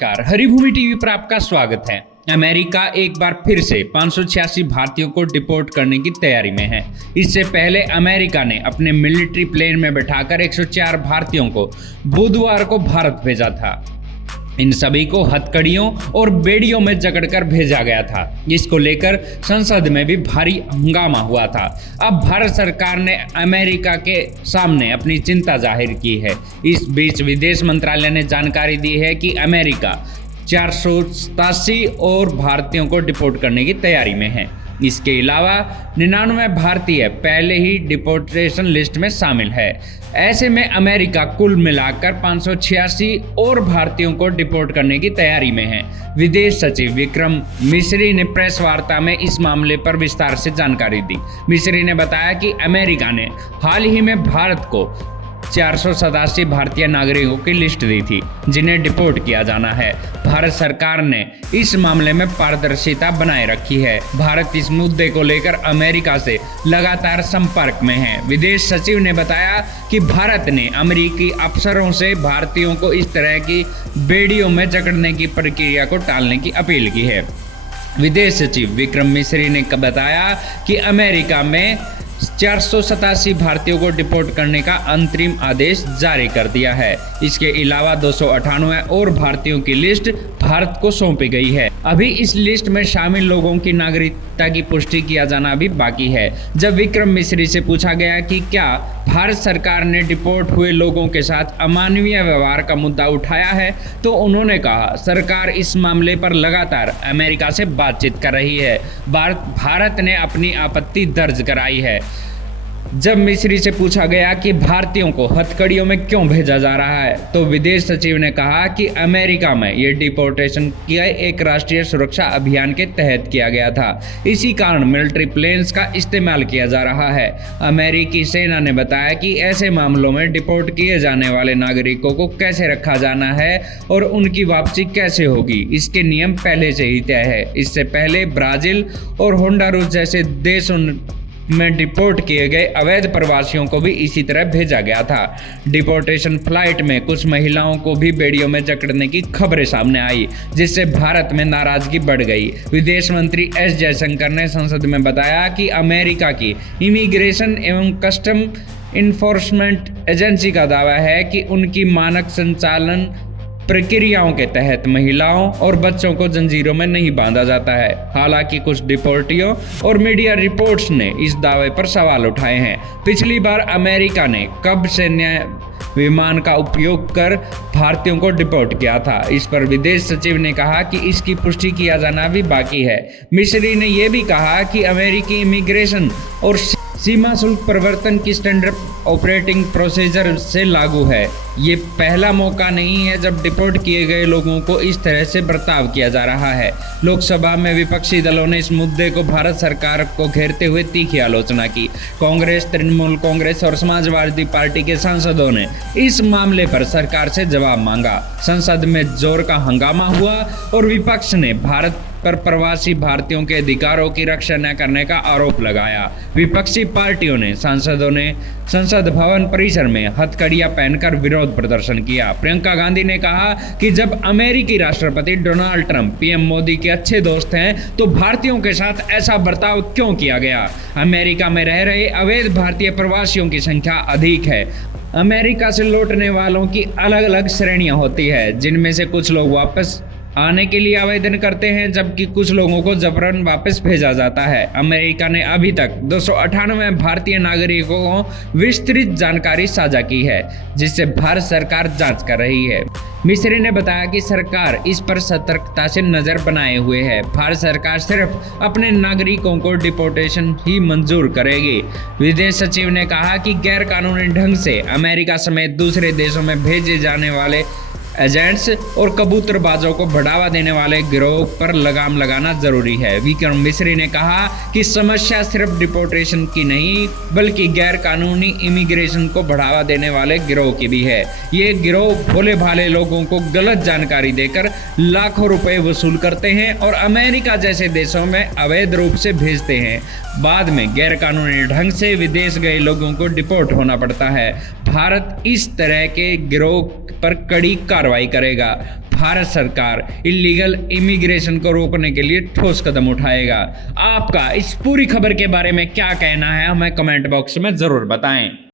नमस्कार, हरिभूमि टीवी पर आपका स्वागत है। अमेरिका एक बार फिर से 586 भारतीयों को डिपोर्ट करने की तैयारी में है। इससे पहले अमेरिका ने अपने मिलिट्री प्लेन में बैठाकर 104 भारतीयों को बुधवार को भारत भेजा था। इन सभी को हथकड़ियों और बेड़ियों में जकड़कर भेजा गया था। इसको लेकर संसद में भी भारी हंगामा हुआ था। अब भारत सरकार ने अमेरिका के सामने अपनी चिंता जाहिर की है। इस बीच विदेश मंत्रालय ने जानकारी दी है कि अमेरिका 487 और भारतीयों को डिपोर्ट करने की तैयारी में है। इसके अलावा 99 भारतीय पहले ही डिपोर्टेशन लिस्ट में शामिल है। ऐसे में अमेरिका कुल मिलाकर 586 और भारतीयों को डिपोर्ट करने की तैयारी में है। विदेश सचिव विक्रम मिस्री ने प्रेस वार्ता में इस मामले पर विस्तार से जानकारी दी। मिस्री ने बताया कि अमेरिका ने हाल ही में भारत को 487 भारतीय नागरिकों की लिस्ट दी थी जिन्हें डिपोर्ट किया जाना है। भारत सरकार ने इस मामले में पारदर्शिता बनाए रखी है। भारत इस मुद्दे को लेकर अमेरिका से लगातार संपर्क में है। विदेश सचिव ने बताया कि भारत ने अमेरिकी अफसरों से भारतीयों को इस तरह की बेड़ियों में जकड़ने की प्रक्रिया को टालने की अपील की है। विदेश सचिव विक्रम मिस्री ने बताया कि अमेरिका में 487 भारतीयों को डिपोर्ट करने का अंतरिम आदेश जारी कर दिया है। इसके अलावा 298 और भारतीयों की लिस्ट भारत को सौंपी गई है। अभी इस लिस्ट में शामिल लोगों की नागरिकता की पुष्टि किया जाना भी बाकी है। जब विक्रम मिस्री से पूछा गया कि क्या भारत सरकार ने डिपोर्ट हुए लोगों के साथ अमानवीय व्यवहार का मुद्दा उठाया है, तो उन्होंने कहा सरकार इस मामले पर लगातार अमेरिका से बातचीत कर रही है। भारत ने अपनी आपत्ति दर्ज कराई है। जब मिस्री से पूछा गया कि भारतीयों को हथकड़ियों में क्यों भेजा जा रहा है, तो विदेश सचिव ने कहा कि अमेरिका में ये डिपोर्टेशन किया एक राष्ट्रीय सुरक्षा अभियान के तहत किया गया था। इसी कारण मिलिट्री प्लेन्स का इस्तेमाल किया जा रहा है। अमेरिकी सेना ने बताया कि ऐसे मामलों में डिपोर्ट किए जाने वाले नागरिकों को कैसे रखा जाना है और उनकी वापसी कैसे होगी, इसके नियम पहले से ही तय है। इससे पहले ब्राजील और होंडुरास जैसे देशों में डिपोर्ट किए गए अवैध प्रवासियों को भी इसी तरह भेजा गया था। डिपोर्टेशन फ्लाइट में कुछ महिलाओं को भी बेड़ियों में जकड़ने की खबरें सामने आई, जिससे भारत में नाराजगी बढ़ गई। विदेश मंत्री एस जयशंकर ने संसद में बताया कि अमेरिका की इमिग्रेशन एवं कस्टम इन्फोर्समेंट एजेंसी का दावा है कि उनकी मानक संचालन प्रक्रियाओं के तहत महिलाओं और बच्चों को जंजीरों में नहीं बांधा जाता है। हालांकि कुछ डिपोर्टियों और मीडिया रिपोर्ट्स ने इस दावे पर सवाल उठाए हैं। पिछली बार अमेरिका ने कब सैन्य विमान का उपयोग कर भारतीयों को डिपोर्ट किया था, इस पर विदेश सचिव ने कहा कि इसकी पुष्टि किया जाना भी बाकी है। मिस्री ने यह भी कहा कि अमेरिकी इमिग्रेशन और सीमा शुल्क प्रवर्तन की स्टैंडर्ड ऑपरेटिंग प्रोसीजर से लागू है। ये पहला मौका नहीं है जब डिपोर्ट किए गए लोगों को इस तरह से बर्ताव किया जा रहा है। लोकसभा में विपक्षी दलों ने इस मुद्दे को भारत सरकार को घेरते हुए तीखी आलोचना की। कांग्रेस, तृणमूल कांग्रेस और समाजवादी पार्टी के सांसदों ने इस मामले पर सरकार से जवाब मांगा। संसद में जोर का हंगामा हुआ और विपक्ष ने भारत पर प्रवासी भारतीयों के अधिकारों की रक्षा न करने का आरोप लगाया। विपक्षी पार्टियों ने सांसदों ने संसद भवन परिसर में हथकड़ियां पहनकर विरोध प्रदर्शन किया। प्रियंका गांधी ने कहा कि जब अमेरिकी राष्ट्रपति डोनाल्ड ट्रंप पीएम मोदी के अच्छे दोस्त हैं, तो भारतीयों के साथ ऐसा बर्ताव क्यों किया गया। अमेरिका में रह रहे अवैध भारतीय प्रवासियों की संख्या अधिक है। अमेरिका से लौटने वालों की अलग अलग श्रेणियां होती है, जिनमें से कुछ लोग वापस आने के लिए आवेदन करते हैं, जबकि कुछ लोगों को जबरन वापस भेजा जाता है। अमेरिका ने अभी तक 298 भारतीय नागरिकों को विस्तृत जानकारी साझा की है, जिससे भारत सरकार जांच कर रही है। मिस्री ने बताया कि सरकार इस पर सतर्कता से नजर बनाए हुए है। भारत सरकार सिर्फ अपने नागरिकों को डिपोर्टेशन ही मंजूर करेगी। विदेश सचिव ने कहा कि गैर कानूनी ढंग से अमेरिका समेत दूसरे देशों में भेजे जाने वाले एजेंट्स और कबूतरबाजों को बढ़ावा देने वाले गिरोह पर लगाम लगाना जरूरी है। विक्रम मिस्री ने कहा कि समस्या सिर्फ डिपोर्टेशन की नहीं, बल्कि गैर कानूनी इमिग्रेशन को बढ़ावा देने वाले गिरोह की भी है। ये गिरोह भोले भाले लोगों को गलत जानकारी देकर लाखों रुपए वसूल करते हैं और अमेरिका जैसे देशों में अवैध रूप से भेजते हैं। बाद में गैर कानूनी ढंग से विदेश गए लोगों को डिपोर्ट होना पड़ता है। भारत इस तरह के गिरोह पर कड़ी कार्रवाई करेगा। भारत सरकार इलीगल इमिग्रेशन को रोकने के लिए ठोस कदम उठाएगा। आपका इस पूरी खबर के बारे में क्या कहना है, हमें कमेंट बॉक्स में जरूर बताएं।